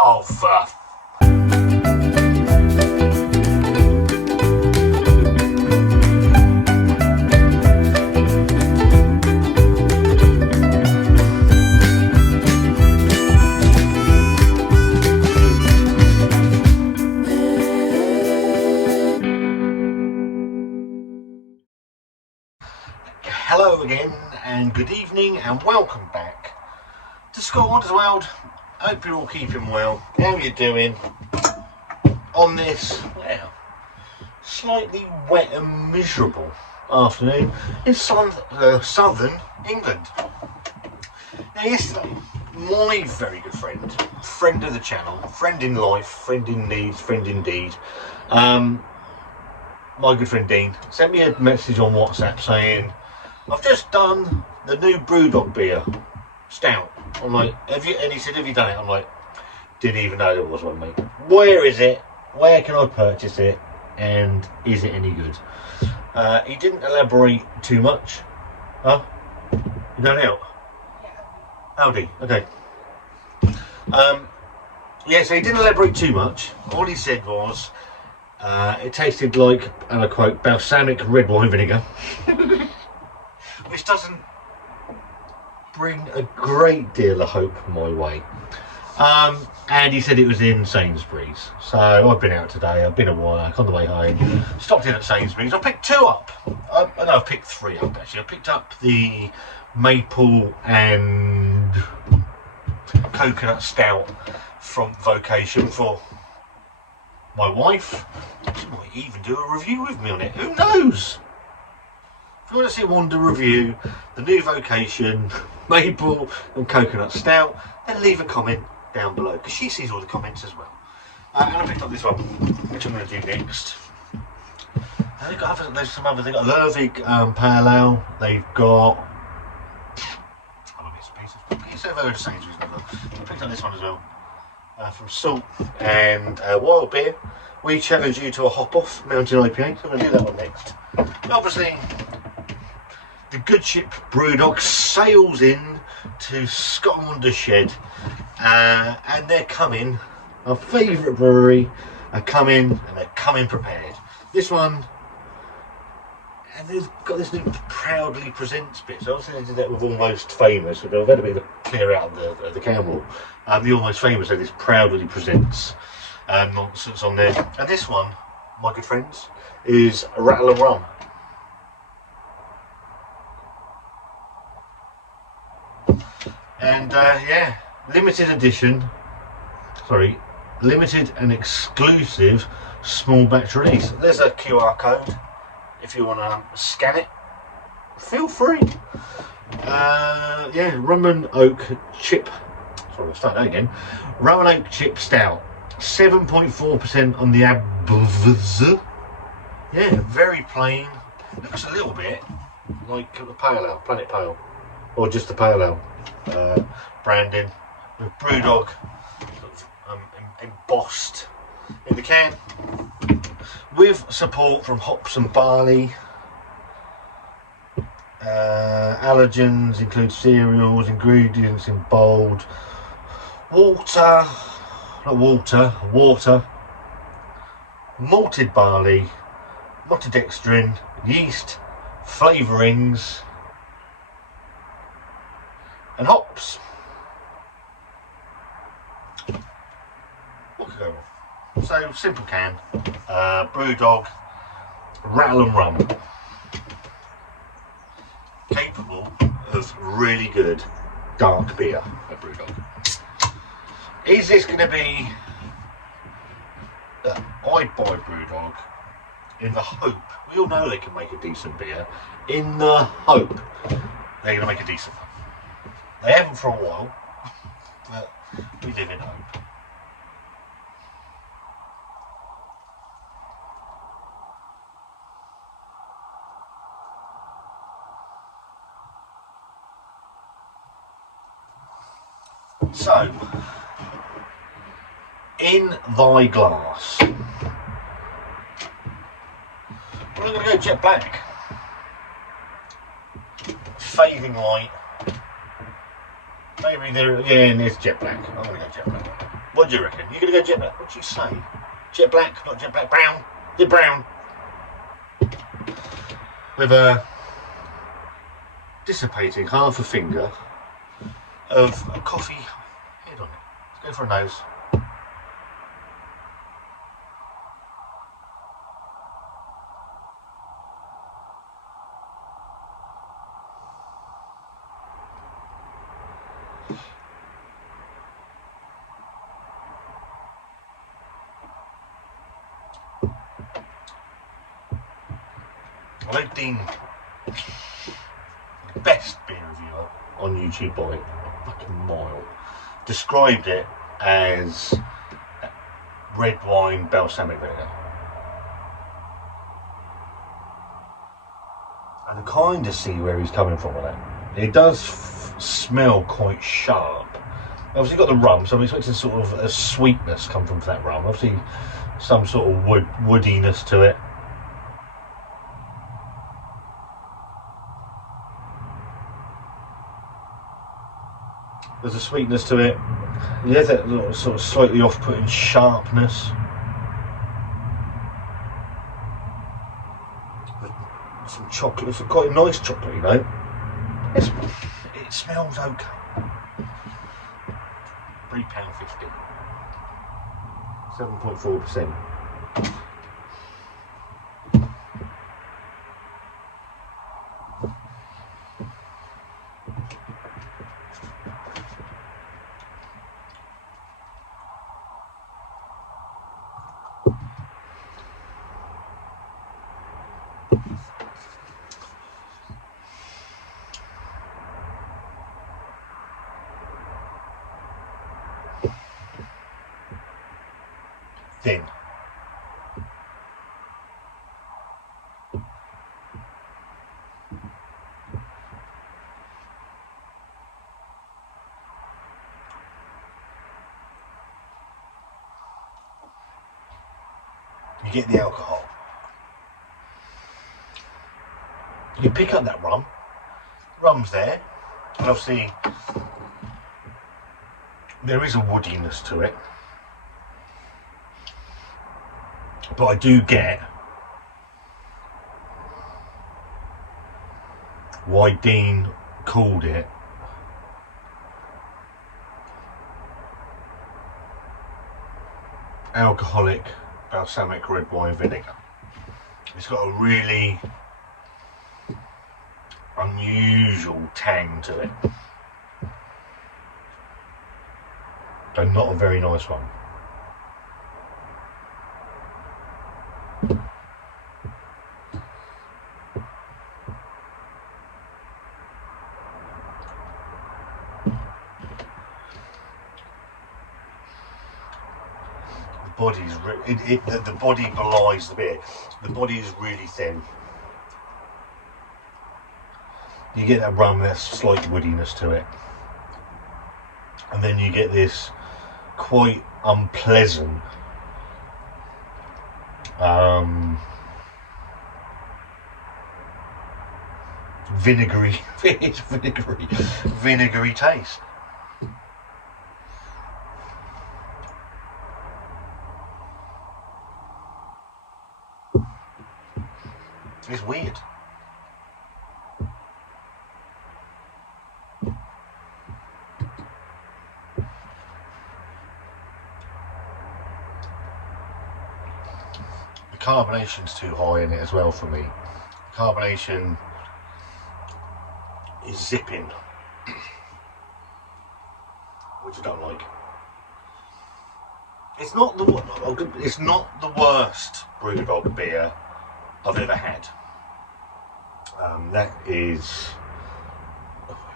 Oh, fuck. Hello again, and good evening, and welcome back to Scott Wanders World. Hope you're all keeping well. How are you doing on this, well, slightly wet and miserable afternoon in southern England? Now, yesterday, my very good friend of the channel, friend in life, friend in need, friend indeed, my good friend Dean, sent me a message on WhatsApp saying, I've just done the new Brewdog beer, Stout. I'm like, have you? And he said, have you done it? I'm like, didn't even know there was one, mate. Where is it? Where can I purchase it? And is it any good? He didn't elaborate too much. Huh? You done it out? Yeah. Howdy. Okay. Yeah, so he didn't elaborate too much. All he said was, it tasted like, and I quote, balsamic red wine vinegar. Which doesn't bring a great deal of hope my way. And he said it was in Sainsburys. So I've been out today, I've been at work, on the way home, stopped in at Sainsburys. I picked two up. I've picked three up actually. I picked up the maple and coconut stout from Vocation for my wife. She might even do a review with me on it, who knows? If you want to see Wanda review the new Vocation maple and coconut stout, then leave a comment down below, because she sees all the comments as well. And I picked up this one, which I'm going to do next. And they've got there's some other. They've got Lervig Pale Ale. They've got bits over to Sainsburys. I picked up this one as well, from Salt and Wild Beer. We challenge you to a hop off Mountain IPA, so I'm going to do that one next. But obviously, the good ship Brewdog sails in to Scott Wanders Shed, and they're coming. Our favourite brewery are coming, and they're coming prepared. This one, and they've got this new proudly presents bit. So obviously they did that with Almost Famous, so they've had a bit of clear out of the camel. The Almost Famous had this proudly presents nonsense on there, and this one, my good friends, is Rattle Rum. And yeah, limited and exclusive small batch release. There's a QR code if you want to scan it, feel free. Yeah, rum and oak chip, sorry, I'll start that again. Rum and oak chip stout, 7.4% on the ABV. Yeah, very plain. Looks a little bit like the Pale Ale, Planet Pale, or just the Pale Ale. Branding with Brewdog embossed in the can, with support from hops and barley. Allergens include cereals, ingredients in bold, water, malted barley, maltodextrin, yeast, flavourings and hops. What could go wrong? So simple can, Brewdog, Rattle and Rum, capable of really good dark beer at Brewdog. Is this going to be that I buy Brewdog in the hope, we all know they can make a decent beer, in the hope they're going to make a decent one? They haven't for a while, but we live in hope. So, in thy glass, we're going to go jet black. Fading light. Maybe there, yeah, and it's jet black. I'm going to go jet black. What do you reckon? You're going to go jet black? What do you say? Jet black, not jet black, brown. Jet brown. With a dissipating half a finger of a coffee head on it. Let's go for a nose. I know Dean, the best beer reviewer on YouTube by a fucking mile, described it as red wine balsamic vinegar. And I kind of see where he's coming from with that. It does smell quite sharp. Obviously got the rum, so I'm expecting sort of a sweetness come from that rum. Obviously some sort of woodiness to it. There's a sweetness to it. Yeah, that sort of slightly off-putting sharpness. Some chocolate. It's quite a nice chocolate, you know. It smells okay. £3.50. 7.4%. Thin. You get the alcohol. You pick up that rum. Rum's there, and obviously there is a woodiness to it. But I do get why Dean called it alcoholic balsamic red wine vinegar. It's got a really unusual tang to it, and not a very nice one. The body belies the beer. The body is really thin. You get that rum, that slight woodiness to it, and then you get this quite unpleasant vinegary taste. It's weird. The carbonation's too high in it as well for me. Carbonation is zipping, which I don't like. It's not the worst Brewdog beer I've ever had. That is,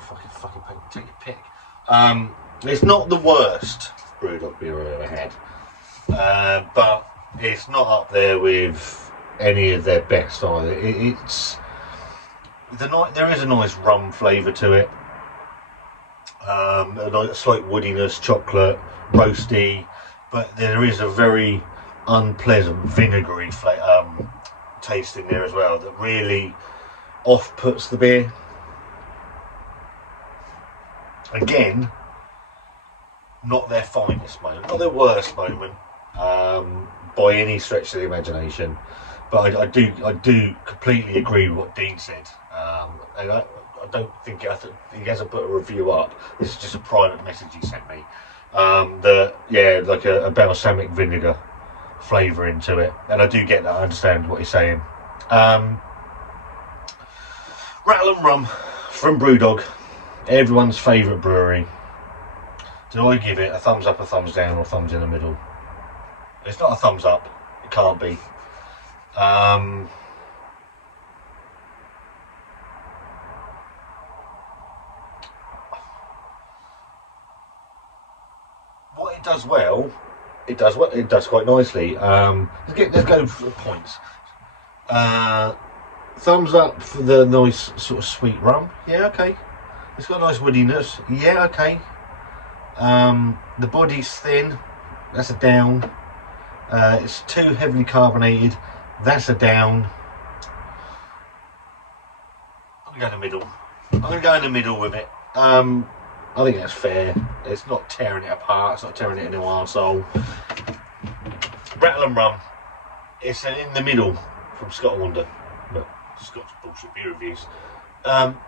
fucking take a pick. It's not the worst Brewdog beer I've ever had, but it's not up there with any of their best either. There is a nice rum flavour to it, a slight woodiness, chocolate, roasty, but there is a very unpleasant vinegary taste in there as well that really off-puts the beer. not their finest moment, not their worst moment, by any stretch of the imagination. But I do completely agree with what Dean said. And I don't think he hasn't put a review up. This is just a private message he sent me. Like a balsamic vinegar flavour into it, and I do get that. I understand what he's saying. Rattle Rum from Brewdog, everyone's favourite brewery. Do I give it a thumbs up, a thumbs down, or thumbs in the middle? It's not a thumbs up. It can't be. What it does well, it does quite nicely. Let's go for points. Thumbs up for the nice sort of sweet rum. Yeah, okay. It's got a nice woodiness. Yeah, okay. The body's thin. That's a down. It's too heavily carbonated. That's a down. I'm going to go in the middle. I'm going to go in the middle with it. I think that's fair. It's not tearing it apart. It's not tearing it into our soul. Rattle Rum. It's in the middle from Scott Wonder. No, Scott's bullshit beer reviews.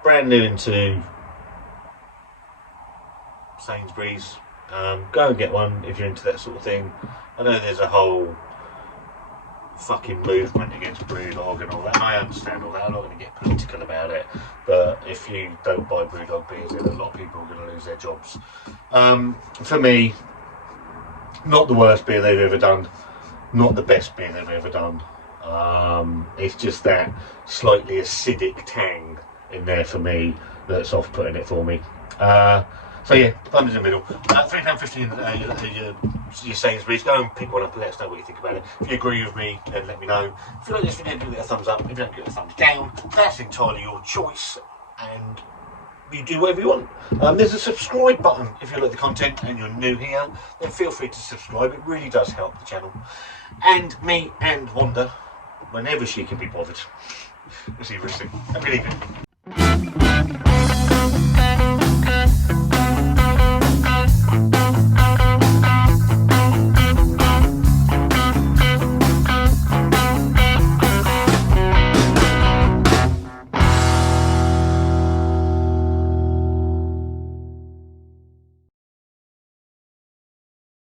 Brand new into Sainsburys. Go and get one if you're into that sort of thing. I know there's a whole fucking movement against Brewdog and all that, and I understand all that. I'm not going to get political about it, but if you don't buy Brewdog beers, then a lot of people are going to lose their jobs. For me, not the worst beer they've ever done, not the best beer they've ever done. It's just that slightly acidic tang in there for me that's off-putting it for me. So yeah, thumbs in the middle. £3.50 your Sainsburys. Go and pick one up and let us know what you think about it. If you agree with me, then let me know. If you like this video, give it a thumbs up. If you don't, give it a thumbs down. That's entirely your choice, and you do whatever you want. There's a subscribe button if you like the content and you're new here. Then feel free to subscribe. It really does help the channel and me and Wanda whenever she can be bothered. We'll see you very soon. Have a good evening.